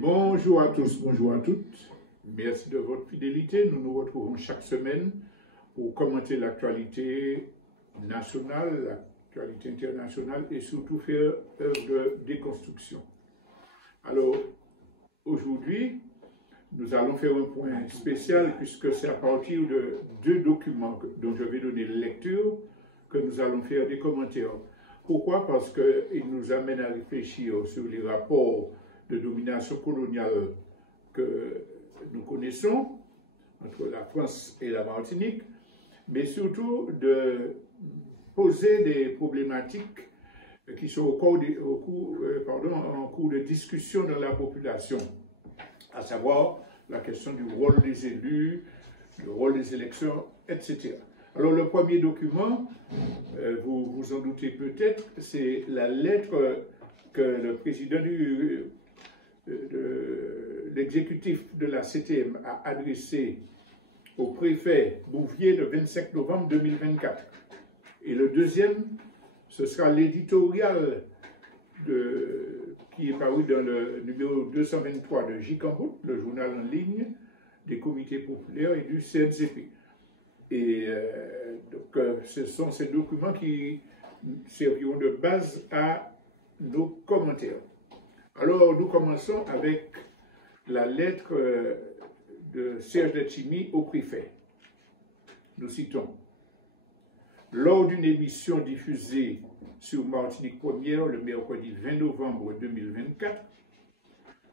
Bonjour à tous, bonjour à toutes. Merci de votre fidélité. Nous nous retrouvons chaque semaine pour commenter l'actualité nationale, l'actualité internationale et surtout faire œuvre de déconstruction. Alors, aujourd'hui, nous allons faire un point spécial puisque c'est à partir de deux documents dont je vais donner lecture que nous allons faire des commentaires. Pourquoi? Parce qu'ils nous amènent à réfléchir sur les rapports de domination coloniale que nous connaissons entre la France et la Martinique, mais surtout de poser des problématiques qui sont en cours de discussion dans la population, à savoir la question du rôle des élus, le rôle des élections, etc. Alors le premier document, vous vous en doutez peut-être, c'est la lettre que le président de l'exécutif de la CTM a adressée au préfet Bouvier le 25 novembre 2024. Et le deuxième, ce sera l'éditorial qui est paru dans le numéro 223 de J-Cambout, le journal en ligne des comités populaires et du CNCP. Et donc, ce sont ces documents qui serviront de base à nos commentaires. Alors, nous commençons avec la lettre de Serge Letchimy au préfet. Nous citons: lors d'une émission diffusée sur Martinique Première le mercredi 20 novembre 2024,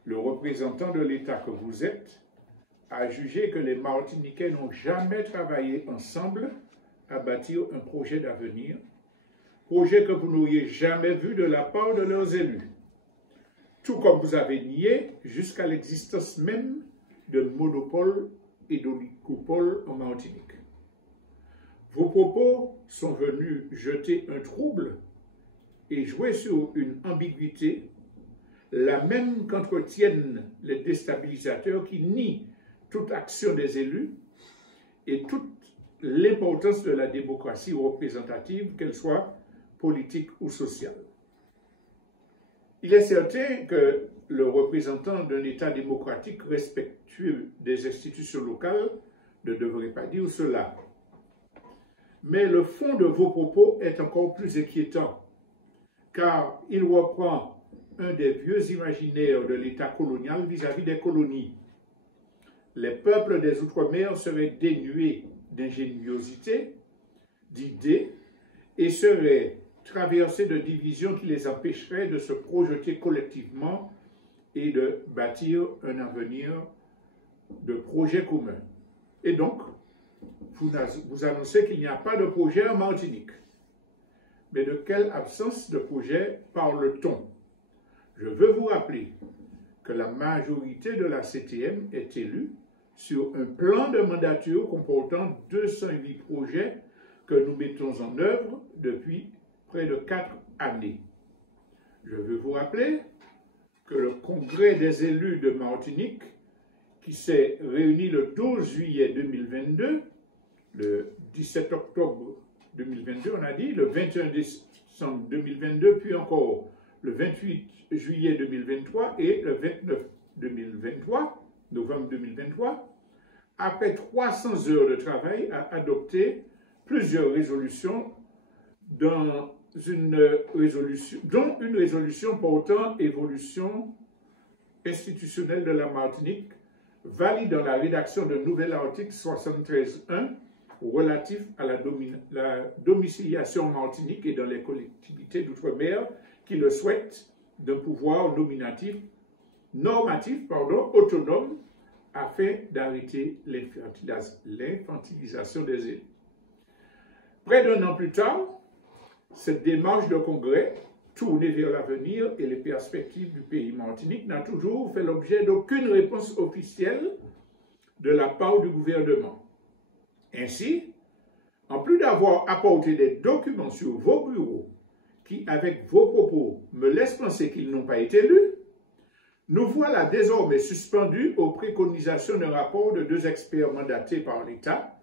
le représentant de l'État que vous êtes a jugé que les Martiniquais n'ont jamais travaillé ensemble à bâtir un projet d'avenir, projet que vous n'auriez jamais vu de la part de leurs élus, tout comme vous avez nié jusqu'à l'existence même de monopole et d'oligopole en Martinique. Vos propos sont venus jeter un trouble et jouer sur une ambiguïté, la même qu'entretiennent les déstabilisateurs qui nient toute action des élus et toute l'importance de la démocratie représentative, qu'elle soit politique ou sociale. Il est certain que le représentant d'un État démocratique respectueux des institutions locales ne devrait pas dire cela. Mais le fond de vos propos est encore plus inquiétant, car il reprend un des vieux imaginaires de l'État colonial vis-à-vis des colonies. Les peuples des Outre-mer seraient dénués d'ingéniosité, d'idées, et seraient traversés de divisions qui les empêcheraient de se projeter collectivement et de bâtir un avenir de projets communs. Et donc, vous annoncez qu'il n'y a pas de projet en Martinique. Mais de quelle absence de projet parle-t-on? Je veux vous rappeler que la majorité de la CTM est élue sur un plan de mandature comportant 208 projets que nous mettons en œuvre depuis près de 4 années. Je veux vous rappeler que le Congrès des élus de Martinique, qui s'est réuni le 12 juillet 2022, le 17 octobre 2022, on a dit, le 21 décembre 2022, puis encore le 28 juillet 2023 et le 29 novembre 2023, après 300 heures de travail, a adopté plusieurs résolutions, dont une résolution portant évolution institutionnelle de la Martinique, validant la rédaction d'un nouvel article 73.1 relatif à la domiciliation en Martinique et dans les collectivités d'outre-mer qui le souhaitent, d'un pouvoir normatif autonome afin d'arrêter l'infantilisation des élus. Près d'un an plus tard, cette démarche de congrès, tournée vers l'avenir et les perspectives du pays Martinique, n'a toujours fait l'objet d'aucune réponse officielle de la part du gouvernement. Ainsi, en plus d'avoir apporté des documents sur vos bureaux qui, avec vos propos, me laissent penser qu'ils n'ont pas été lus, nous voilà désormais suspendus aux préconisations d'un rapport de 2 experts mandatés par l'État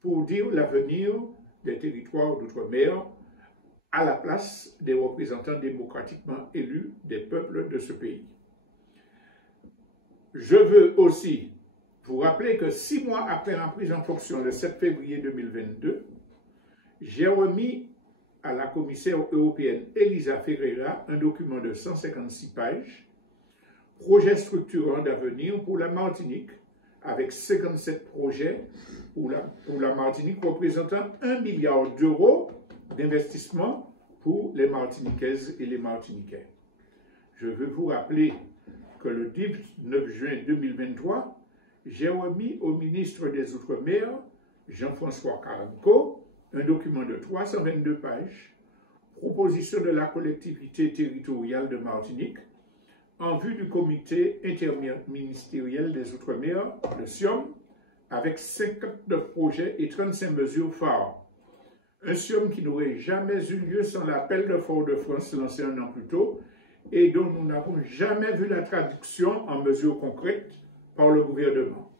pour dire l'avenir des territoires d'outre-mer à la place des représentants démocratiquement élus des peuples de ce pays. Je veux aussi vous rappeler que 6 mois après ma prise en fonction, le 7 février 2022, j'ai remis à la commissaire européenne Elisa Ferreira un document de 156 pages, projet structurant d'avenir pour la Martinique, avec 57 projets pour la Martinique représentant 1 milliard d'euros d'investissement pour les Martiniquaises et les Martiniquais. Je veux vous rappeler que le 19 juin 2023, j'ai remis au ministre des Outre-mer, Jean-François Carenco, un document de 322 pages, proposition de la collectivité territoriale de Martinique, en vue du comité interministériel des Outre-mer, le SIOM, avec 59 projets et 35 mesures phares. Un SIOM qui n'aurait jamais eu lieu sans l'appel de Fort-de-France lancé un an plus tôt et dont nous n'avons jamais vu la traduction en mesures concrètes par le gouvernement.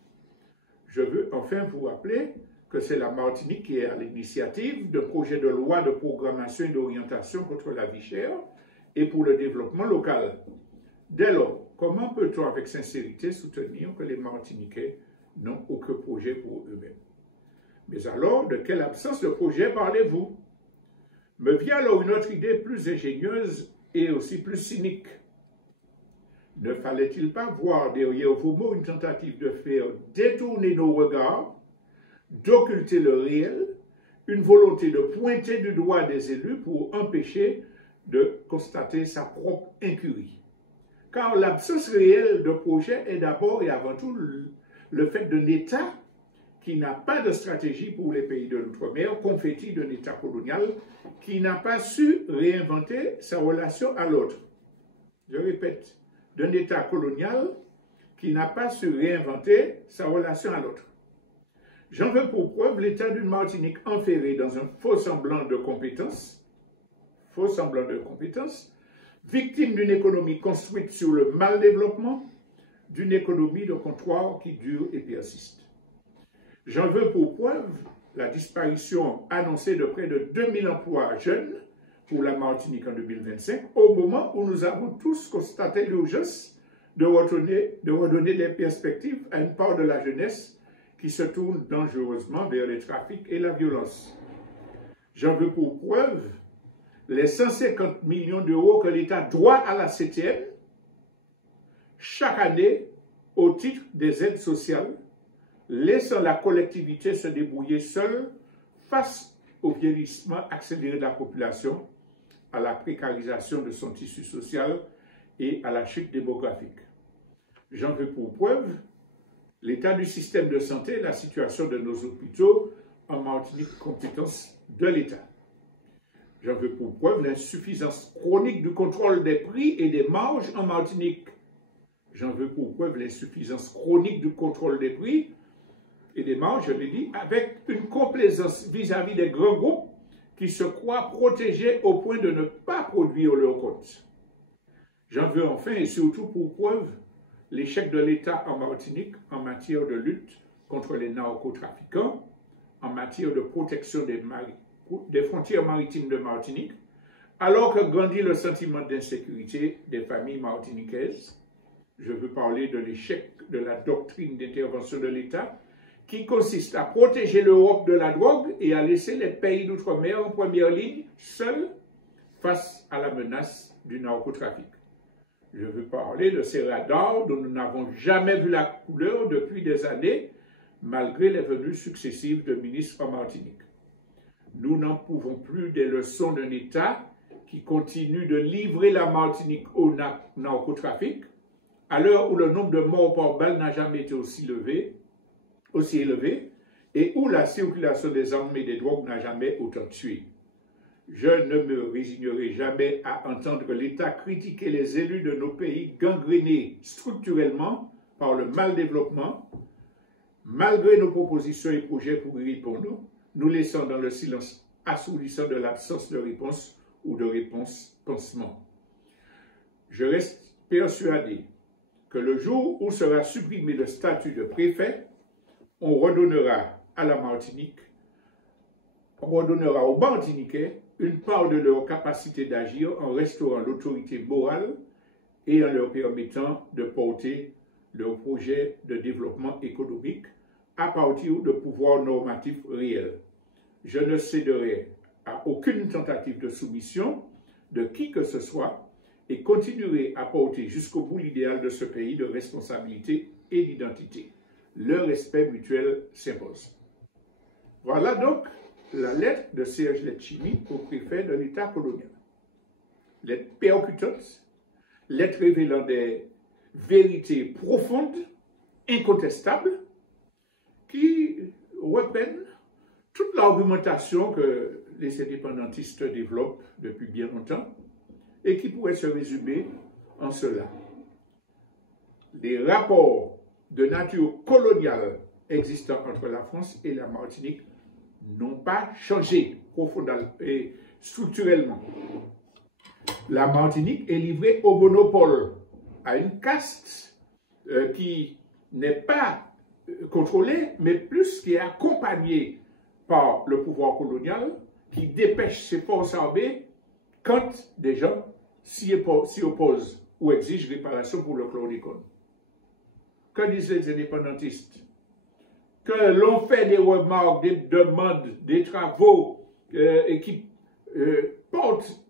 Je veux enfin vous rappeler que c'est la Martinique qui est à l'initiative de projets de loi de programmation et d'orientation contre la vie chère et pour le développement local. Dès lors, comment peut-on avec sincérité soutenir que les Martiniquais n'ont aucun projet pour eux-mêmes? Mais alors, de quelle absence de projet parlez-vous? Me vient alors une autre idée plus ingénieuse et aussi plus cynique. Ne fallait-il pas voir derrière vos mots une tentative de faire détourner nos regards, d'occulter le réel, une volonté de pointer du doigt des élus pour empêcher de constater sa propre incurie? Car l'absence réelle de projet est d'abord et avant tout le fait d'un État qui n'a pas de stratégie pour les pays de l'outre-mer, confetti d'un État colonial qui n'a pas su réinventer sa relation à l'autre. Je répète, d'un État colonial qui n'a pas su réinventer sa relation à l'autre. J'en veux pour preuve l'état d'une Martinique enferrée dans un faux semblant de compétence, victime d'une économie construite sur le mal-développement, d'une économie de comptoir qui dure et persiste. J'en veux pour preuve la disparition annoncée de près de 2000 emplois jeunes pour la Martinique en 2025, au moment où nous avons tous constaté l'urgence de redonner des perspectives à une part de la jeunesse qui se tourne dangereusement vers les trafics et la violence. J'en veux pour preuve les 150 millions d'euros que l'État doit à la septième chaque année au titre des aides sociales, laissant la collectivité se débrouiller seule face au vieillissement accéléré de la population, à la précarisation de son tissu social et à la chute démographique. J'en veux pour preuve l'état du système de santé, la situation de nos hôpitaux en Martinique, compétence de l'État. J'en veux pour preuve l'insuffisance chronique du contrôle des prix et des marges en Martinique. J'en veux pour preuve l'insuffisance chronique du contrôle des prix et des marges, je l'ai dit, avec une complaisance vis-à-vis des grands groupes qui se croient protégés au point de ne pas produire leur compte. J'en veux enfin et surtout pour preuve l'échec de l'État en Martinique en matière de lutte contre les narcotrafiquants, en matière de protection des frontières maritimes de Martinique, alors que grandit le sentiment d'insécurité des familles martiniquaises. Je veux parler de l'échec de la doctrine d'intervention de l'État qui consiste à protéger l'Europe de la drogue et à laisser les pays d'outre-mer en première ligne, seuls face à la menace du narcotrafic. Je veux parler de ces radars dont nous n'avons jamais vu la couleur depuis des années, malgré les venues successives de ministres en Martinique. Nous n'en pouvons plus des leçons d'un État qui continue de livrer la Martinique au narcotrafic, à l'heure où le nombre de morts par balle n'a jamais été aussi élevé, et où la circulation des armes et des drogues n'a jamais autant tué. Je ne me résignerai jamais à entendre l'État critiquer les élus de nos pays gangrénés structurellement par le mal-développement, malgré nos propositions et projets pour y répondre, nous laissant dans le silence assourdissant de l'absence de réponse ou de réponse pansement. Je reste persuadé que le jour où sera supprimé le statut de préfet, on redonnera à la Martinique, on redonnera aux Martiniquais une part de leur capacité d'agir en restaurant l'autorité morale et en leur permettant de porter leur projet de développement économique à partir de pouvoirs normatifs réels. Je ne céderai à aucune tentative de soumission de qui que ce soit et continuerai à porter jusqu'au bout l'idéal de ce pays de responsabilité et d'identité. Le respect mutuel s'impose. Voilà donc la lettre de Serge Letchimy au préfet de l'État colonial. Lettre percutante, lettre révélant des vérités profondes, incontestables, qui reprennent toute l'argumentation que les indépendantistes développent depuis bien longtemps et qui pourrait se résumer en cela. Les rapports de nature coloniale existants entre la France et la Martinique n'ont pas changé profondément et structurellement. La Martinique est livrée au monopole, à une caste qui n'est pas contrôlée, mais plus qui est accompagnée par le pouvoir colonial, qui dépêche ses forces armées quand des gens s'y opposent ou exigent réparation pour le chlordécone. Que disent les indépendantistes? Que l'on fait des remarques, des demandes, des travaux et qui portent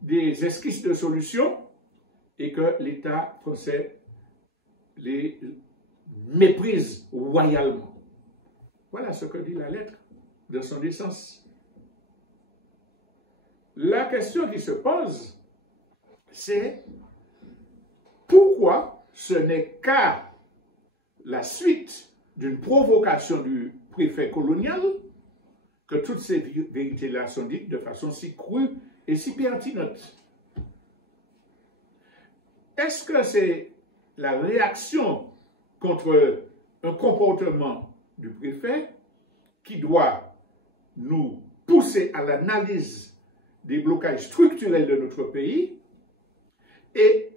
des esquisses de solutions et que l'État français les méprise royalement. Voilà ce que dit la lettre de son essence. La question qui se pose, c'est pourquoi ce n'est qu'à la suite d'une provocation du préfet colonial que toutes ces vérités-là sont dites de façon si crue et si pertinente. Est-ce que c'est la réaction contre un comportement du préfet qui doit nous pousser à l'analyse des blocages structurels de notre pays et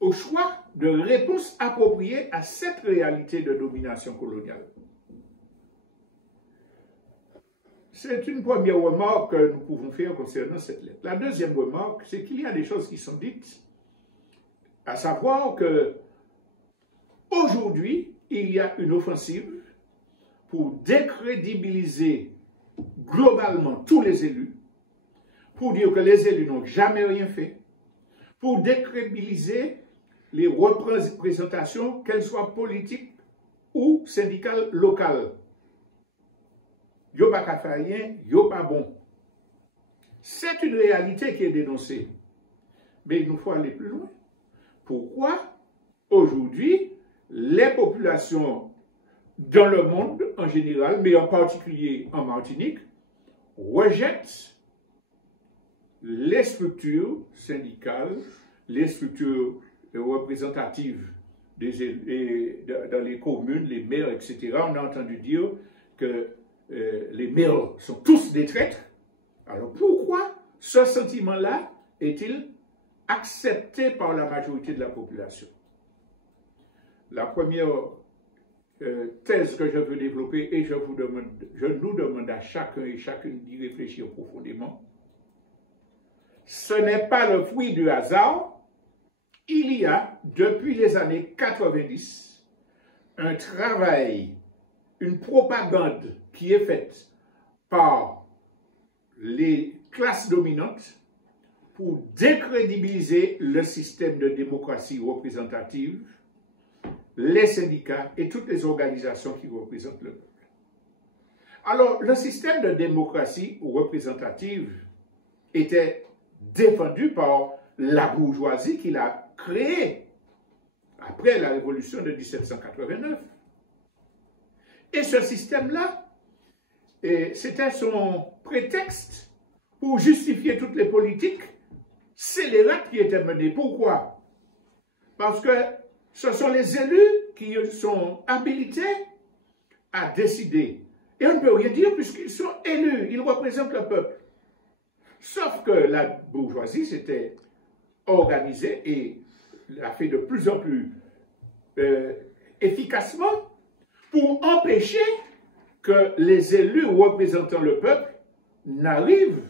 au choix de réponses appropriées à cette réalité de domination coloniale? C'est une première remarque que nous pouvons faire concernant cette lettre. La deuxième remarque, c'est qu'il y a des choses qui sont dites, à savoir que aujourd'hui, il y a une offensive pour décrédibiliser globalement tous les élus, pour dire que les élus n'ont jamais rien fait, pour décrédibiliser les représentations, qu'elles soient politiques ou syndicales locales. Yo pas qu'à faire rien, yo pas bon. C'est une réalité qui est dénoncée. Mais il nous faut aller plus loin. Pourquoi aujourd'hui les populations dans le monde en général, mais en particulier en Martinique, rejettent les structures syndicales, les structures représentatives dans les communes, les maires, etc. On a entendu dire que les maires sont tous des traîtres. Alors pourquoi ce sentiment-là est-il accepté par la majorité de la population? La première thèse que je veux développer, et je nous demande à chacun et chacune d'y réfléchir profondément, ce n'est pas le fruit du hasard. Il y a, depuis les années 90, un travail, une propagande qui est faite par les classes dominantes pour décrédibiliser le système de démocratie représentative, les syndicats et toutes les organisations qui représentent le peuple. Alors, le système de démocratie représentative était défendu par la bourgeoisie qui l'a créé après la révolution de 1789. Et ce système-là, c'était son prétexte pour justifier toutes les politiques scélérates qui étaient menées. Pourquoi? Parce que ce sont les élus qui sont habilités à décider. Et on ne peut rien dire puisqu'ils sont élus, ils représentent le peuple. Sauf que la bourgeoisie s'était organisée et l'a fait de plus en plus efficacement pour empêcher que les élus représentant le peuple n'arrivent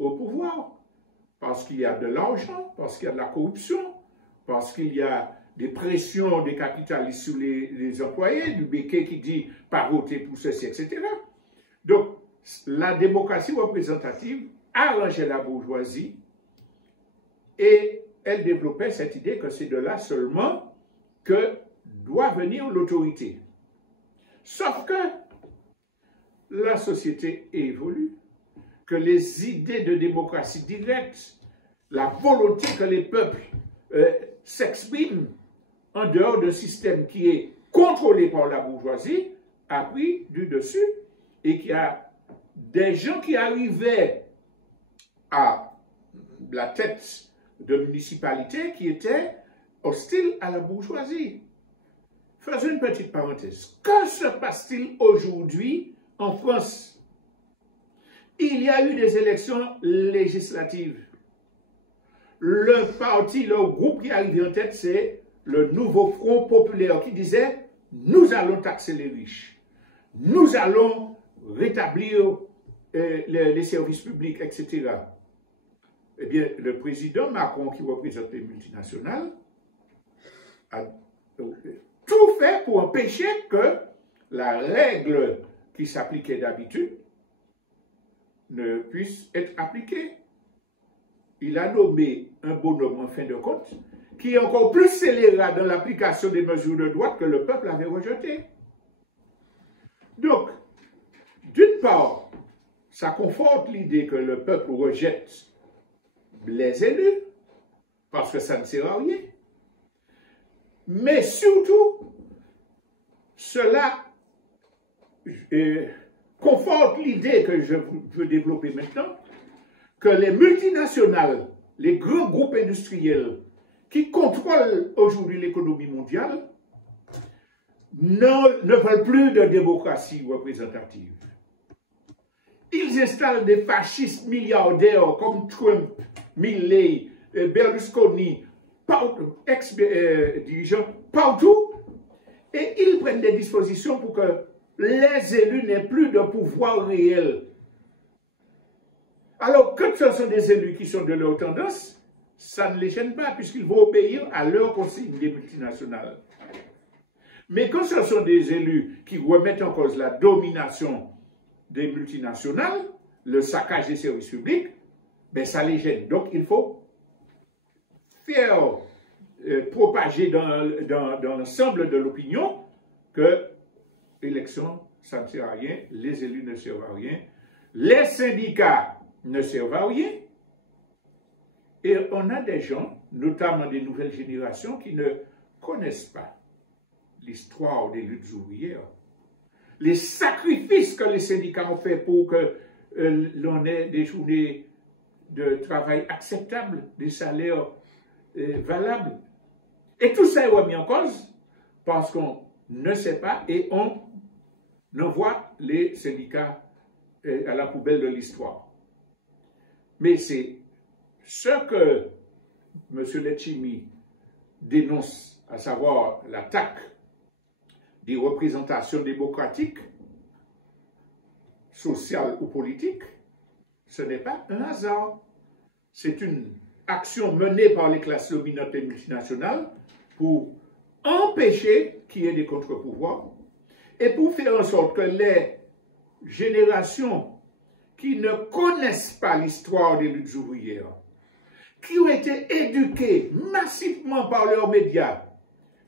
au pouvoir. Parce qu'il y a de l'argent, parce qu'il y a de la corruption, parce qu'il y a des pressions des capitalistes sur les employés, du béquet qui dit pas voter pour ceci, etc. Donc, la démocratie représentative arrangeait la bourgeoisie et elle développait cette idée que c'est de là seulement que doit venir l'autorité. Sauf que la société évolue, que les idées de démocratie directe, la volonté que les peuples s'expriment en dehors d'un système qui est contrôlé par la bourgeoisie, a pris du dessus et qu'il y a des gens qui arrivaient à la tête de municipalités qui étaient hostiles à la bourgeoisie. Faisons une petite parenthèse. Que se passe-t-il aujourd'hui en France? Il y a eu des élections législatives. Le parti, le groupe qui est arrivé en tête, c'est le Nouveau Front Populaire qui disait « Nous allons taxer les riches. Nous allons rétablir les services publics, etc. » Eh bien, le président Macron, qui représente les multinationales, a tout fait pour empêcher que la règle qui s'appliquait d'habitude ne puisse être appliquée. Il a nommé un bonhomme en fin de compte qui est encore plus scélérat dans l'application des mesures de droite que le peuple avait rejetées. Donc, d'une part, ça conforte l'idée que le peuple rejette les élus, parce que ça ne sert à rien. Mais surtout, cela conforte l'idée que je veux développer maintenant, que les multinationales, les grands groupes industriels qui contrôlent aujourd'hui l'économie mondiale ne veulent plus de démocratie représentative. Ils installent des fascistes milliardaires comme Trump, Milley, Berlusconi, ex-dirigeants, partout, et ils prennent des dispositions pour que les élus n'aient plus de pouvoir réel. Alors, quand ce sont des élus qui sont de leur tendance, ça ne les gêne pas, puisqu'ils vont obéir à leurs consignes des multinationales. Mais quand ce sont des élus qui remettent en cause la domination des multinationales, le saccage des services publics, ben ça les gêne. Donc, il faut faire propager dans l'ensemble de l'opinion que l'élection, ça ne sert à rien, les élus ne servent à rien, les syndicats ne servent à rien. Et on a des gens, notamment des nouvelles générations, qui ne connaissent pas l'histoire des luttes ouvrières, les sacrifices que les syndicats ont fait pour que l'on ait des journées de travail acceptables, des salaires valables. Et tout ça est remis en cause parce qu'on ne sait pas et on envoie les syndicats à la poubelle de l'histoire. Mais c'est ce que M. Letchimy dénonce, à savoir l'attaque des représentations démocratiques, sociales ou politiques, ce n'est pas un hasard. C'est une action menée par les classes dominantes et multinationales pour empêcher qu'il y ait des contre-pouvoirs et pour faire en sorte que les générations qui ne connaissent pas l'histoire des luttes ouvrières, qui ont été éduquées massivement par leurs médias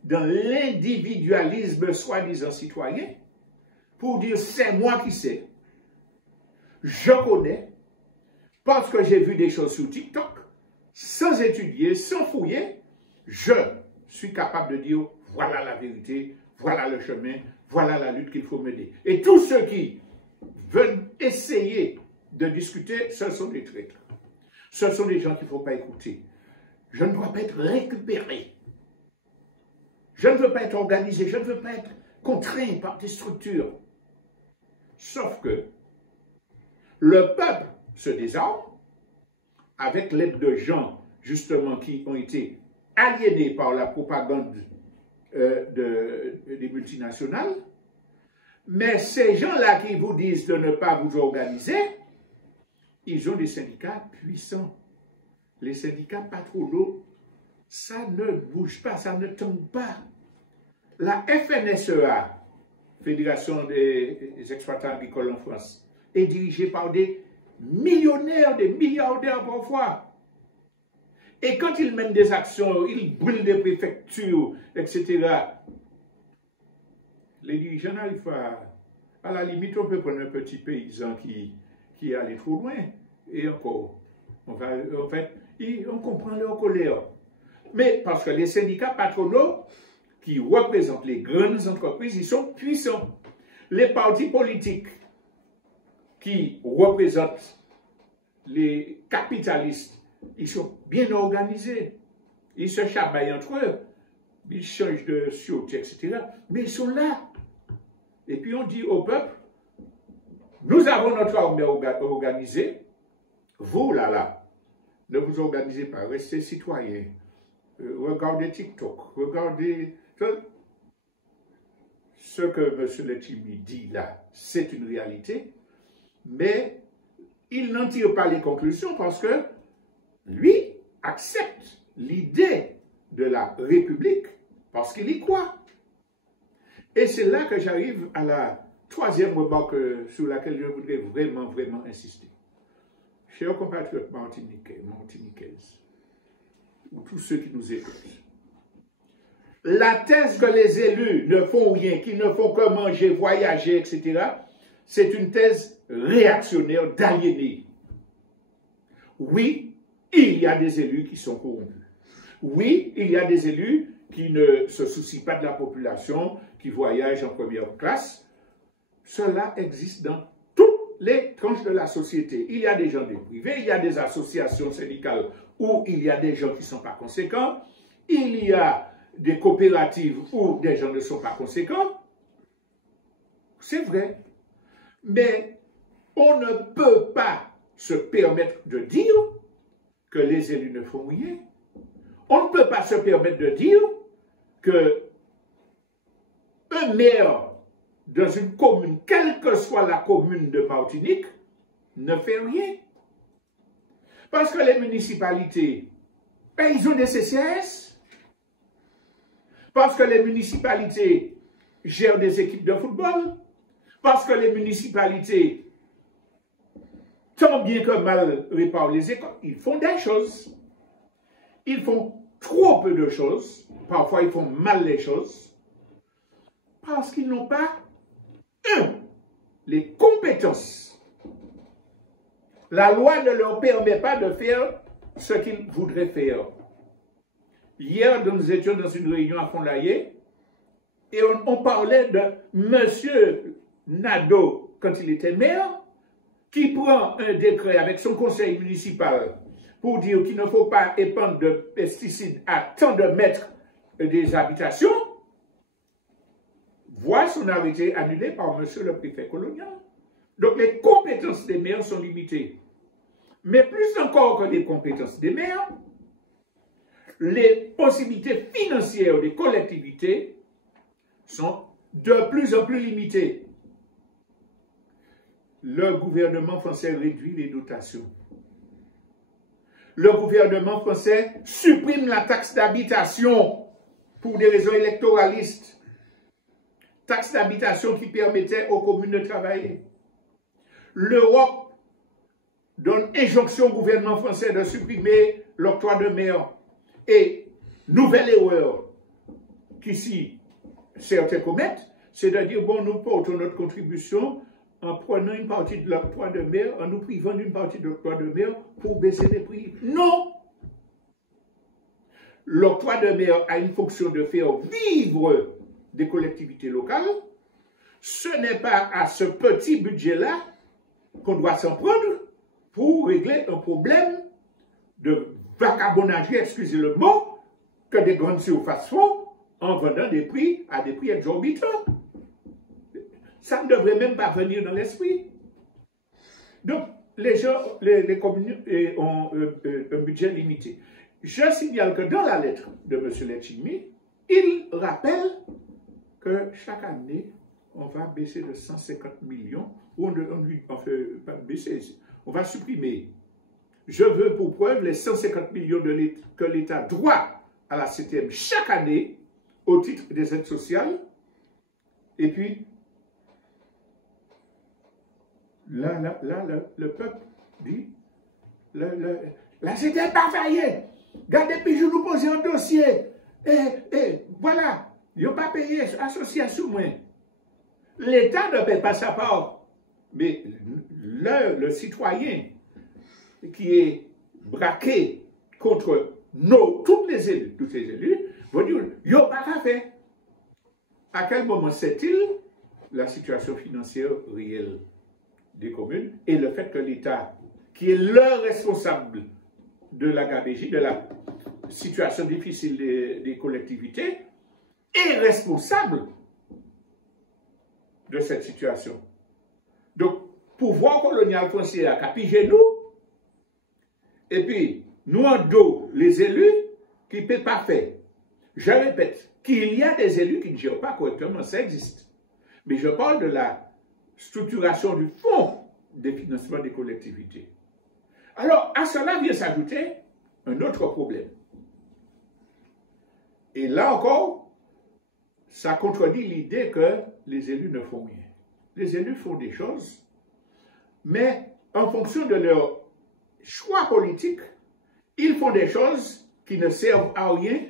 dans l'individualisme soi-disant citoyen, pour dire c'est moi qui sais, je connais, parce que j'ai vu des choses sur TikTok, sans étudier, sans fouiller, je suis capable de dire voilà la vérité, voilà le chemin, voilà la lutte qu'il faut mener. Et tous ceux qui veulent essayer de discuter, ce sont des traîtres. Ce sont des gens qu'il ne faut pas écouter. Je ne dois pas être récupéré. Je ne veux pas être organisé, je ne veux pas être contraint par des structures. Sauf que le peuple se désarme avec l'aide de gens, justement, qui ont été aliénés par la propagande des multinationales. Mais ces gens-là qui vous disent de ne pas vous organiser, ils ont des syndicats puissants. Les syndicats patronaux, ça ne bouge pas, ça ne tombe pas. La FNSEA, Fédération des exploitants agricoles en France, est dirigée par des millionnaires, des milliardaires parfois. Et quand ils mènent des actions, ils brûlent des préfectures, etc. Les dirigeants n'arrivent pas. À la limite, on peut prendre un petit paysan qui est allé trop loin. Et encore, en fait, on comprend leur colère. Mais parce que les syndicats patronaux qui représentent les grandes entreprises, ils sont puissants. Les partis politiques qui représentent les capitalistes, ils sont bien organisés. Ils se chamaillent entre eux. Ils changent de sûreté, etc. Mais ils sont là. Et puis on dit au peuple, nous avons notre armée organisée. Vous, là, ne vous organisez pas. Restez citoyens. Regardez TikTok. Regardez... Ce que M. Letchimy dit là, c'est une réalité. Mais il n'en tire pas les conclusions parce que lui accepte l'idée de la République parce qu'il y croit. Et c'est là que j'arrive à la troisième remarque sur laquelle je voudrais vraiment insister. Chers compatriotes martiniquaises, ou tous ceux qui nous écoutent, la thèse que les élus ne font rien, qu'ils ne font que manger, voyager, etc., c'est une thèse réactionnaire d'aliénés. Oui, il y a des élus qui sont corrompus. Oui, il y a des élus qui ne se soucient pas de la population, qui voyagent en première classe. Cela existe dans toutes les tranches de la société. Il y a des gens des privés, il y a des associations syndicales où il y a des gens qui ne sont pas conséquents, il y a des coopératives où des gens ne sont pas conséquents. C'est vrai. Mais on ne peut pas se permettre de dire que les élus ne font rien. On ne peut pas se permettre de dire que un maire dans une commune, quelle que soit la commune de Martinique, ne fait rien. Parce que les municipalités, ils ont des CCAS. Parce que les municipalités gèrent des équipes de football. Parce que les municipalités, tant bien que mal, réparent les écoles. Ils font des choses. Ils font trop peu de choses. Parfois, ils font mal les choses. Parce qu'ils n'ont pas, les compétences. La loi ne leur permet pas de faire ce qu'ils voudraient faire. Hier, nous étions dans une réunion à Fond-Laillé et on parlait de M. Nadeau, quand il était maire, qui prend un décret avec son conseil municipal pour dire qu'il ne faut pas épandre de pesticides à tant de mètres des habitations, voit son arrêté annulé par M. le préfet colonial. Donc les compétences des maires sont limitées. Mais plus encore que les compétences des maires, les possibilités financières des collectivités sont de plus en plus limitées. Le gouvernement français réduit les dotations. Le gouvernement français supprime la taxe d'habitation pour des raisons électoralistes. Taxe d'habitation qui permettait aux communes de travailler. L'Europe donne injonction au gouvernement français de supprimer l'octroi de mer. Et nouvelle erreur qu'ici certains commettent, c'est de dire, bon, nous portons notre contribution en prenant une partie de l'octroi de mer, en nous privant d'une partie de l'octroi de mer pour baisser les prix. Non! L'octroi de mer a une fonction de faire vivre des collectivités locales. Ce n'est pas à ce petit budget-là qu'on doit s'en prendre pour régler un problème de vagabondage, excusez le mot, que des grandes surfaces font en vendant des prix à des prix exorbitants. Ça ne devrait même pas venir dans l'esprit. Donc, les gens, les communes ont un budget limité. Je signale que dans la lettre de M. Letchimy, il rappelle que chaque année, on va baisser de 150 millions, ou on ne fait pas baisser, on va supprimer. Je veux pour preuve les 150 millions que l'État doit à la CTM chaque année au titre des aides sociales. Et puis, là le peuple dit, la CTM pas failli. Gardez, puis je nous pose un dossier. Et voilà, ils n'ont pas payé association moins. L'État ne paie pas sa part. Mais le citoyen qui est braqué contre tous les élus, vont dire, ils n'ont pas fait. À quel moment sait-il la situation financière réelle des communes et le fait que l'État, qui est le responsable de la gabegie, de la situation difficile des collectivités, est responsable de cette situation. Donc, pouvoir colonial français a capigé nous, et puis, nous en dos, les élus qui ne peuvent pas faire. Je répète, qu'il y a des élus qui ne gèrent pas correctement, ça existe. Mais je parle de la structuration du fonds de financement des collectivités. Alors, à cela vient s'ajouter un autre problème. Et là encore, ça contredit l'idée que les élus ne font rien. Les élus font des choses, mais en fonction de leur choix politique, ils font des choses qui ne servent à rien,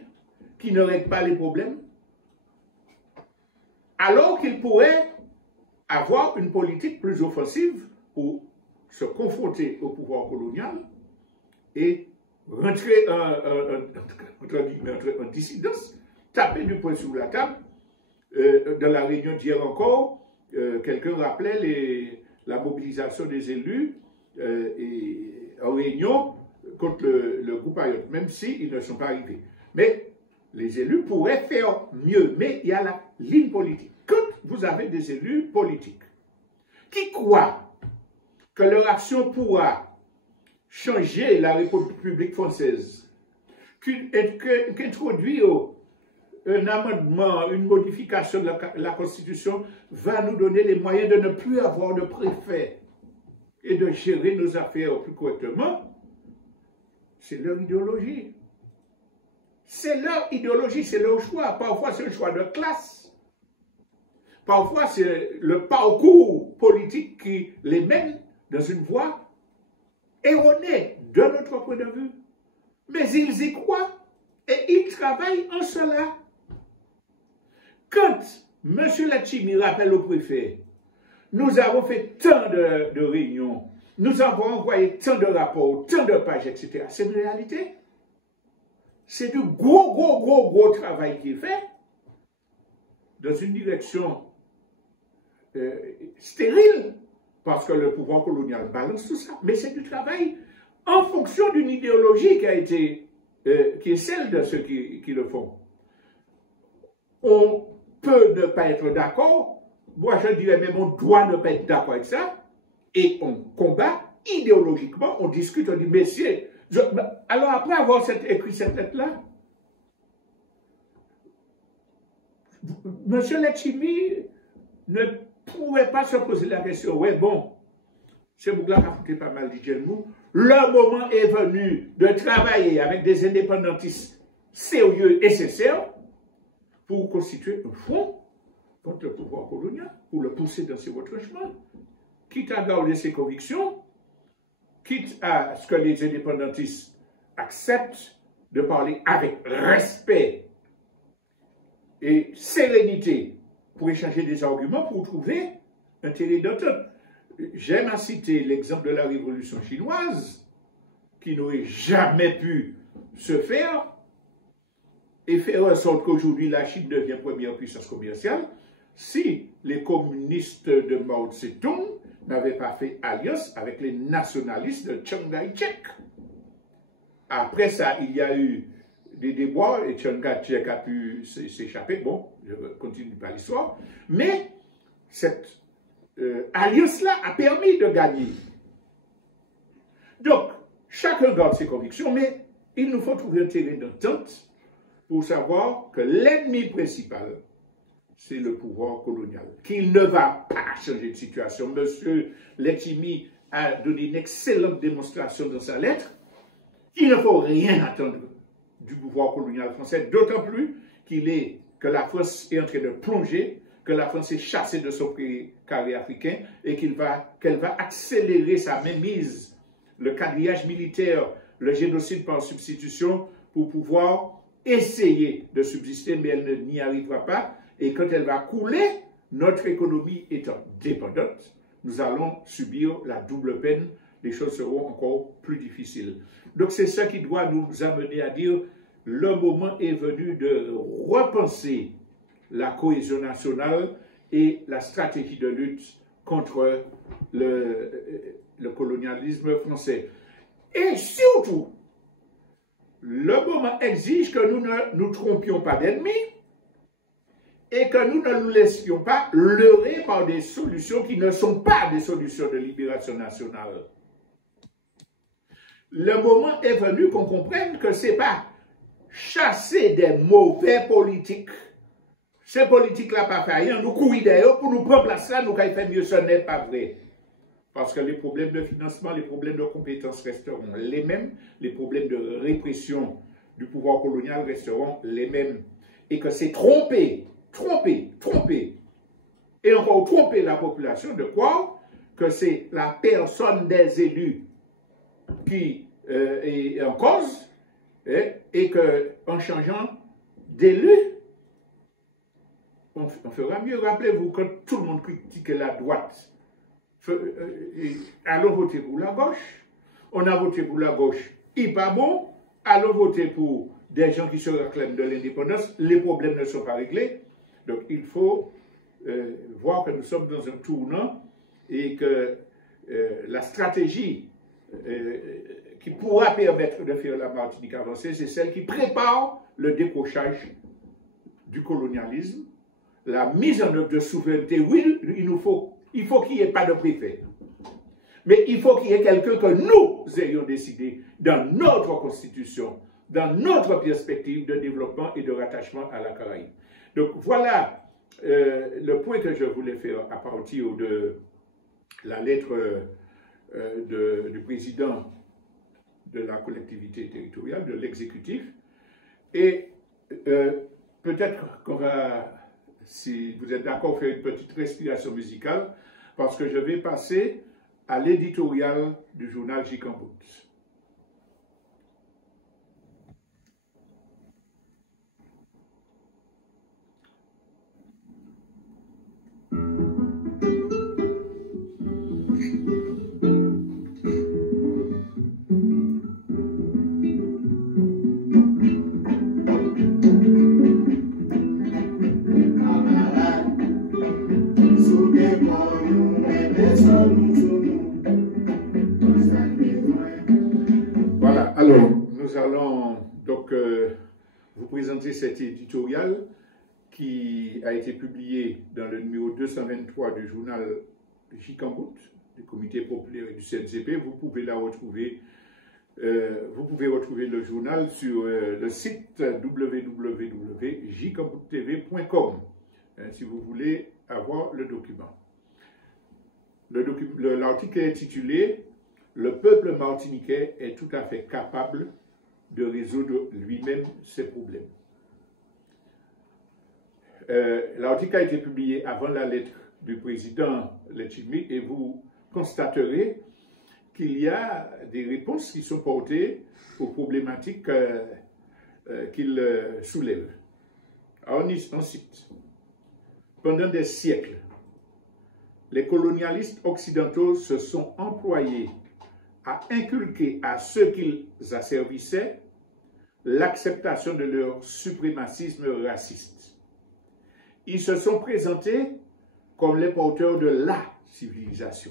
qui ne règlent pas les problèmes, alors qu'ils pourraient avoir une politique plus offensive pour se confronter au pouvoir colonial et rentrer en dissidence, taper du poing sur la table. Dans la réunion d'hier encore, quelqu'un rappelait la mobilisation des élus en réunion contre le groupe Ayotte, même s'ils ne sont pas arrivés. Mais les élus pourraient faire mieux, mais il y a la ligne politique. Quand vous avez des élus politiques qui croient que leur action pourra changer la République française, qu'introduire un amendement, une modification de la Constitution va nous donner les moyens de ne plus avoir de préfet et de gérer nos affaires plus correctement, c'est leur idéologie. C'est leur idéologie, c'est leur choix. Parfois, c'est un choix de classe. Parfois, c'est le parcours politique qui les mène dans une voie erronée de notre point de vue. Mais ils y croient et ils travaillent en cela. Quand M. Letchimy rappelle au préfet, nous avons fait tant de réunions, nous avons envoyé tant de rapports, tant de pages, etc. C'est une réalité. C'est du gros travail qui est fait dans une direction stérile, parce que le pouvoir colonial balance tout ça. Mais c'est du travail en fonction d'une idéologie qui a été, qui est celle de ceux qui le font. On peut ne pas être d'accord, moi je dirais même on doit ne pas être d'accord avec ça, et on combat idéologiquement, on discute, on dit, messieurs, alors après avoir écrit cette lettre-là, M. Letchimy ne pouvait pas se poser la question, ouais bon, c'est Mougla qui a foutu pas mal d'Idjelmou, le moment est venu de travailler avec des indépendantistes sérieux et sincères pour constituer un front contre le pouvoir colonial, pour le pousser dans ses retranchements, quitte à garder ses convictions, quitte à ce que les indépendantistes acceptent de parler avec respect et sérénité pour échanger des arguments, pour trouver un terrain d'entente. J'aime à citer l'exemple de la révolution chinoise, qui n'aurait jamais pu se faire, et faire en sorte qu'aujourd'hui la Chine devient première puissance commerciale, si les communistes de Mao Tse-tung n'avaient pas fait alliance avec les nationalistes de Chiang Kai-shek. Après ça, il y a eu des déboires et Chiang Kai-shek a pu s'échapper. Bon, je continue par l'histoire. Mais cette alliance-là a permis de gagner. Donc, chacun garde ses convictions, mais il nous faut trouver un terrain d'entente pour savoir que l'ennemi principal, c'est le pouvoir colonial, qu'il ne va pas changer de situation. Monsieur Letchimy a donné une excellente démonstration dans sa lettre qu'il ne faut rien attendre du pouvoir colonial français, d'autant plus que la France est en train de plonger, que la France est chassée de son carré africain et qu'elle va accélérer sa mainmise, le quadrillage militaire, le génocide par substitution pour pouvoir essayer de subsister, mais elle n'y arrivera pas. Et quand elle va couler, notre économie étant dépendante, nous allons subir la double peine. Les choses seront encore plus difficiles. Donc c'est ça qui doit nous amener à dire le moment est venu de repenser la cohésion nationale et la stratégie de lutte contre le colonialisme français. Et surtout, le moment exige que nous ne nous trompions pas d'ennemis et que nous ne nous laissions pas leurrer par des solutions qui ne sont pas des solutions de libération nationale. Le moment est venu qu'on comprenne que ce n'est pas chasser des mauvais politiques. Ces politiques-là, pas faillants, nous courons d'ailleurs pour nous prendre place là, nous faire mieux, ce n'est pas vrai. Parce que les problèmes de financement, les problèmes de compétences resteront les mêmes, les problèmes de répression du pouvoir colonial resteront les mêmes. Et que c'est tromper, et encore tromper la population de croire que c'est la personne des élus qui est en cause, et qu'en changeant d'élu, on fera mieux. Rappelez-vous, quand tout le monde critiquait la droite, allons voter pour la gauche. On a voté pour la gauche, il n'est pas bon. Allons voter pour des gens qui se réclament de l'indépendance. Les problèmes ne sont pas réglés. Donc il faut voir que nous sommes dans un tournant et que la stratégie qui pourra permettre de faire la Martinique avancer, c'est celle qui prépare le décrochage du colonialisme, la mise en œuvre de souveraineté. Oui, il faut qu'il n'y ait pas de préfet. Mais il faut qu'il y ait quelqu'un que nous ayons décidé dans notre constitution, dans notre perspective de développement et de rattachement à la Caraïbe. Donc voilà le point que je voulais faire à partir de la lettre du président de la collectivité territoriale, de l'exécutif. Et peut-être qu'on va, si vous êtes d'accord, faire une petite respiration musicale, parce que je vais passer à l'éditorial du journal J-Cambout. Voilà, alors nous allons donc vous présenter cet éditorial qui a été publié dans le numéro 223 du journal J-Cambout, du Comité populaire et du CNCP. Vous pouvez retrouver le journal sur le site www.jcambouttv.com si vous voulez avoir le document. L'article est intitulé « Le peuple martiniquais est tout à fait capable de résoudre lui-même ses problèmes ». L'article a été publié avant la lettre du président Letchimy et vous constaterez qu'il y a des réponses qui sont portées aux problématiques qu'il soulève. Alors, on cite. Pendant des siècles, les colonialistes occidentaux se sont employés à inculquer à ceux qu'ils asservissaient l'acceptation de leur suprémacisme raciste. Ils se sont présentés comme les porteurs de la civilisation,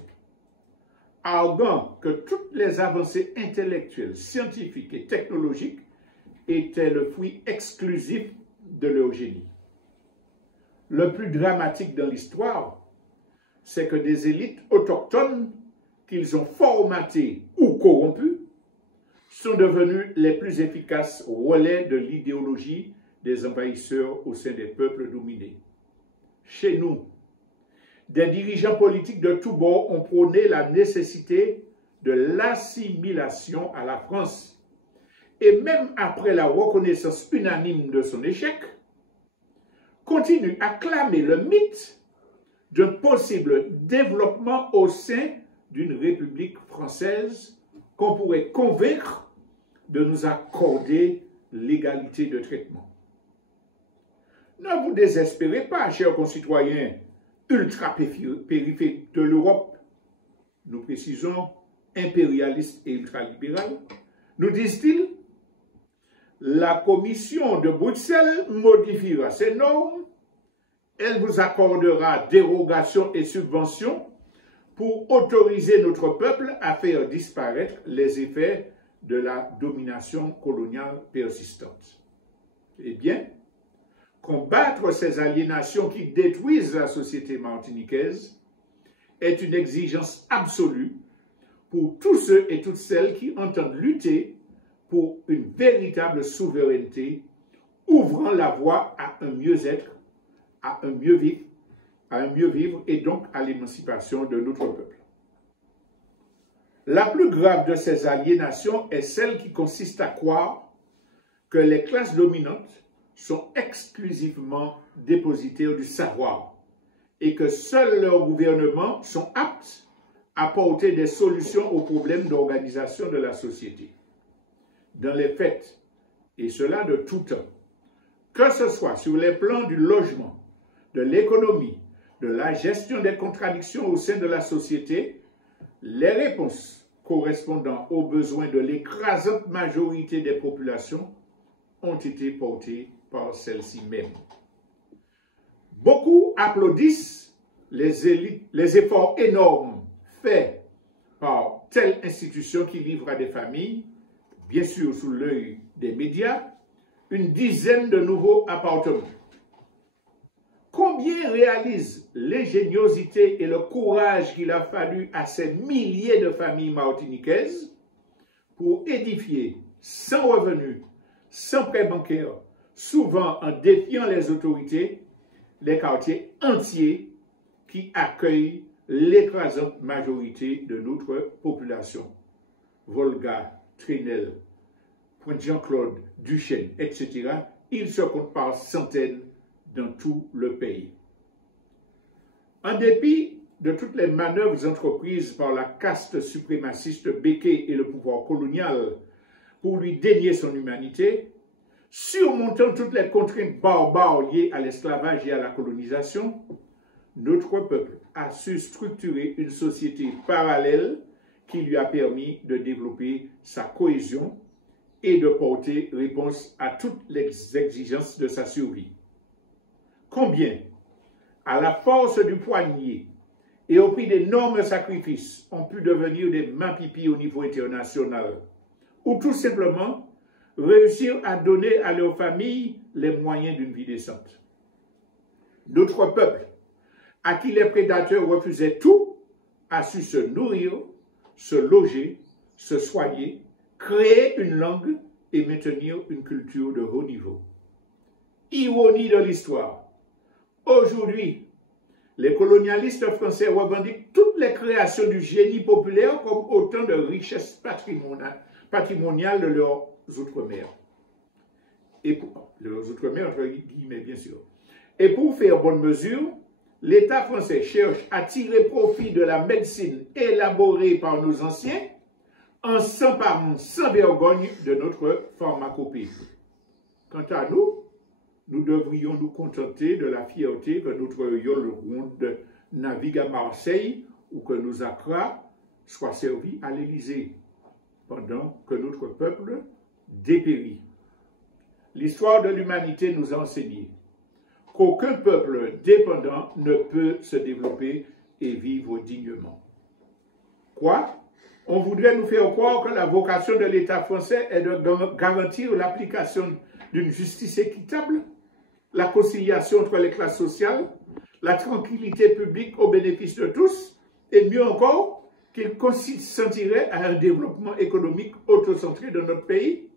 arguant que toutes les avancées intellectuelles, scientifiques et technologiques étaient le fruit exclusif de leur génie. Le plus dramatique dans l'histoire, c'est que des élites autochtones qu'ils ont formatées ou corrompues sont devenues les plus efficaces relais de l'idéologie des envahisseurs au sein des peuples dominés. Chez nous, des dirigeants politiques de tous bords ont prôné la nécessité de l'assimilation à la France. Et même après la reconnaissance unanime de son échec, continuent à clamer le mythe d'un possible développement au sein d'une République française qu'on pourrait convaincre de nous accorder l'égalité de traitement. Ne vous désespérez pas, chers concitoyens ultra-périphériques de l'Europe, nous précisons impérialistes et ultralibérales, nous disent-ils, la Commission de Bruxelles modifiera ses normes, elle vous accordera dérogations et subventions pour autoriser notre peuple à faire disparaître les effets de la domination coloniale persistante. Eh bien, combattre ces aliénations qui détruisent la société martiniquaise est une exigence absolue pour tous ceux et toutes celles qui entendent lutter pour une véritable souveraineté, ouvrant la voie à un mieux-être, à un mieux vivre et donc à l'émancipation de notre peuple. La plus grave de ces aliénations est celle qui consiste à croire que les classes dominantes sont exclusivement dépositaires du savoir et que seuls leurs gouvernements sont aptes à apporter des solutions aux problèmes d'organisation de la société. Dans les faits, et cela de tout temps, que ce soit sur les plans du logement, de l'économie, de la gestion des contradictions au sein de la société, les réponses correspondant aux besoins de l'écrasante majorité des populations ont été portées par celles-ci mêmes. Beaucoup applaudissent les efforts énormes faits par telle institution qui livre à des familles, bien sûr sous l'œil des médias, une dizaine de nouveaux appartements. Combien réalisent l'ingéniosité et le courage qu'il a fallu à ces milliers de familles martiniquaises pour édifier sans revenus, sans prêt bancaire, souvent en défiant les autorités, les quartiers entiers qui accueillent l'écrasante majorité de notre population. Volga, Trinel, Pointe-Jean-Claude, Duchesne, etc. Ils se comptent par centaines dans tout le pays. En dépit de toutes les manœuvres entreprises par la caste suprémaciste Béké et le pouvoir colonial pour lui dénier son humanité, surmontant toutes les contraintes barbares liées à l'esclavage et à la colonisation, notre peuple a su structurer une société parallèle qui lui a permis de développer sa cohésion et de porter réponse à toutes les exigences de sa survie. Combien, à la force du poignet et au prix d'énormes sacrifices, ont pu devenir des mains-pipis au niveau international, ou tout simplement réussir à donner à leurs familles les moyens d'une vie décente. Notre peuple, à qui les prédateurs refusaient tout, a su se nourrir, se loger, se soigner, créer une langue et maintenir une culture de haut niveau. Ironie de l'histoire. Aujourd'hui, les colonialistes français revendiquent toutes les créations du génie populaire comme autant de richesses patrimoniales de leurs outre-mer. Et pour leurs outre-mer, entre guillemets, bien sûr. Et pour faire bonne mesure, l'État français cherche à tirer profit de la médecine élaborée par nos anciens en s'emparant sans vergogne de notre pharmacopée. Quant à nous, nous devrions nous contenter de la fierté que notre Yol Ronde navigue à Marseille ou que nos Accra soient servis à l'Élysée, pendant que notre peuple dépérit. L'histoire de l'humanité nous a enseigné qu'aucun peuple dépendant ne peut se développer et vivre dignement. Quoi? On voudrait nous faire croire que la vocation de l'État français est de garantir l'application d'une justice équitable, la conciliation entre les classes sociales, la tranquillité publique au bénéfice de tous, et mieux encore, qu'il consentirait à un développement économique autocentré de notre pays.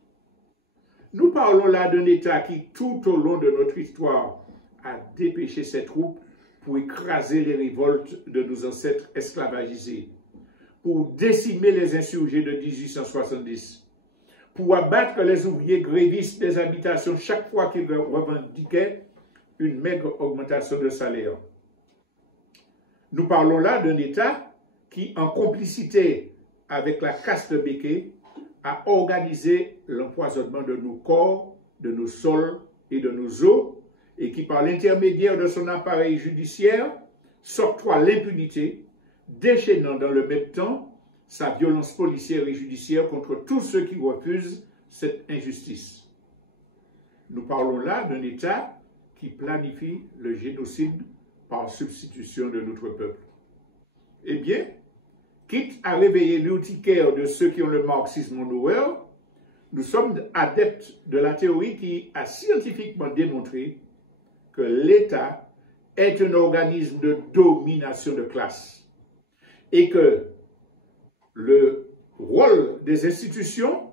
Nous parlons là d'un État qui, tout au long de notre histoire, a dépêché ses troupes pour écraser les révoltes de nos ancêtres esclavagisés, pour décimer les insurgés de 1870, pour abattre les ouvriers grévistes des habitations chaque fois qu'ils revendiquaient une maigre augmentation de salaire. Nous parlons là d'un État qui, en complicité avec la caste de Béké, a organisé l'empoisonnement de nos corps, de nos sols et de nos eaux, et qui, par l'intermédiaire de son appareil judiciaire, s'octroie l'impunité, déchaînant dans le même temps sa violence policière et judiciaire contre tous ceux qui refusent cette injustice. Nous parlons là d'un État qui planifie le génocide par substitution de notre peuple. Eh bien, quitte à réveiller l'urticaire de ceux qui ont le marxisme en horreur, nous sommes adeptes de la théorie qui a scientifiquement démontré que l'État est un organisme de domination de classe et que le rôle des institutions,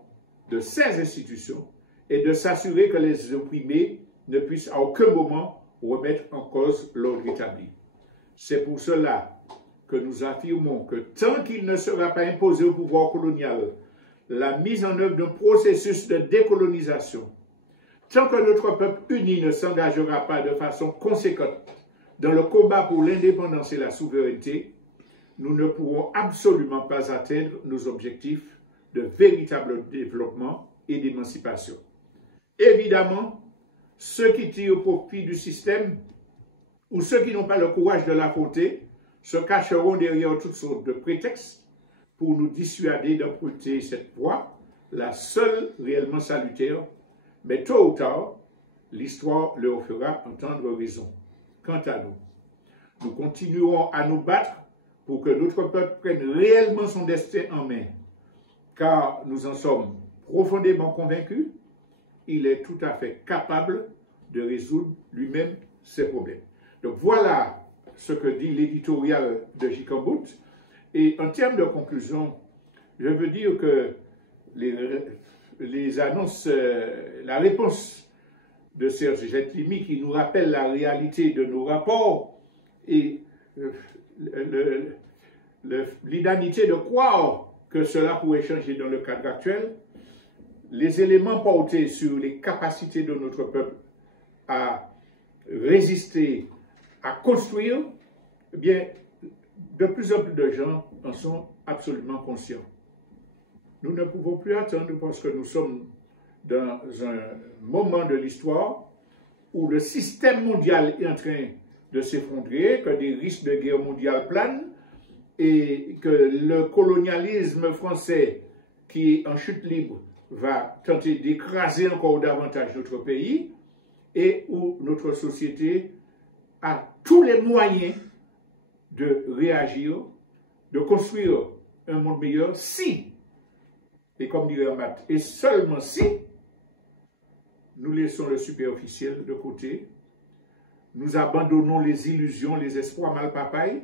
de ces institutions, est de s'assurer que les opprimés ne puissent à aucun moment remettre en cause l'ordre établi. C'est pour cela que nous affirmons que tant qu'il ne sera pas imposé au pouvoir colonial la mise en œuvre d'un processus de décolonisation, tant que notre peuple uni ne s'engagera pas de façon conséquente dans le combat pour l'indépendance et la souveraineté, nous ne pourrons absolument pas atteindre nos objectifs de véritable développement et d'émancipation. Évidemment, ceux qui tirent profit du système ou ceux qui n'ont pas le courage de l'affronter se cacheront derrière toutes sortes de prétextes pour nous dissuader d'emprunter cette voie, la seule réellement salutaire, mais tôt ou tard, l'histoire leur fera entendre raison. Quant à nous, nous continuerons à nous battre pour que notre peuple prenne réellement son destin en main, car nous en sommes profondément convaincus, il est tout à fait capable de résoudre lui-même ses problèmes. Donc voilà ce que dit l'éditorial de Gikambout. Et en termes de conclusion, je veux dire que les annonces, la réponse de Serge Getlimi qui nous rappelle la réalité de nos rapports et l'inanité de croire que cela pourrait changer dans le cadre actuel, les éléments portés sur les capacités de notre peuple à résister, à construire, eh bien, de plus en plus de gens en sont absolument conscients. Nous ne pouvons plus attendre parce que nous sommes dans un moment de l'histoire où le système mondial est en train de s'effondrer, que des risques de guerre mondiale planent et que le colonialisme français qui est en chute libre va tenter d'écraser encore davantage notre pays et où notre société a tous les moyens de réagir, de construire un monde meilleur si, et comme dirait Matt, et seulement si, nous laissons le superficiel de côté, nous abandonnons les illusions, les espoirs mal papaye,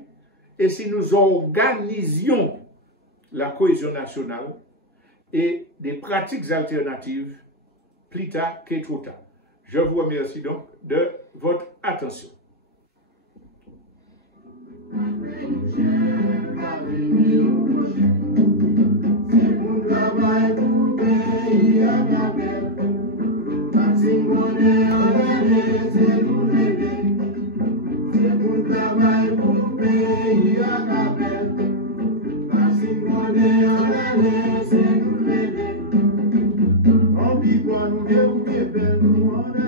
et si nous organisions la cohésion nationale et des pratiques alternatives, plus tard que trop tard. Je vous remercie donc de votre attention. On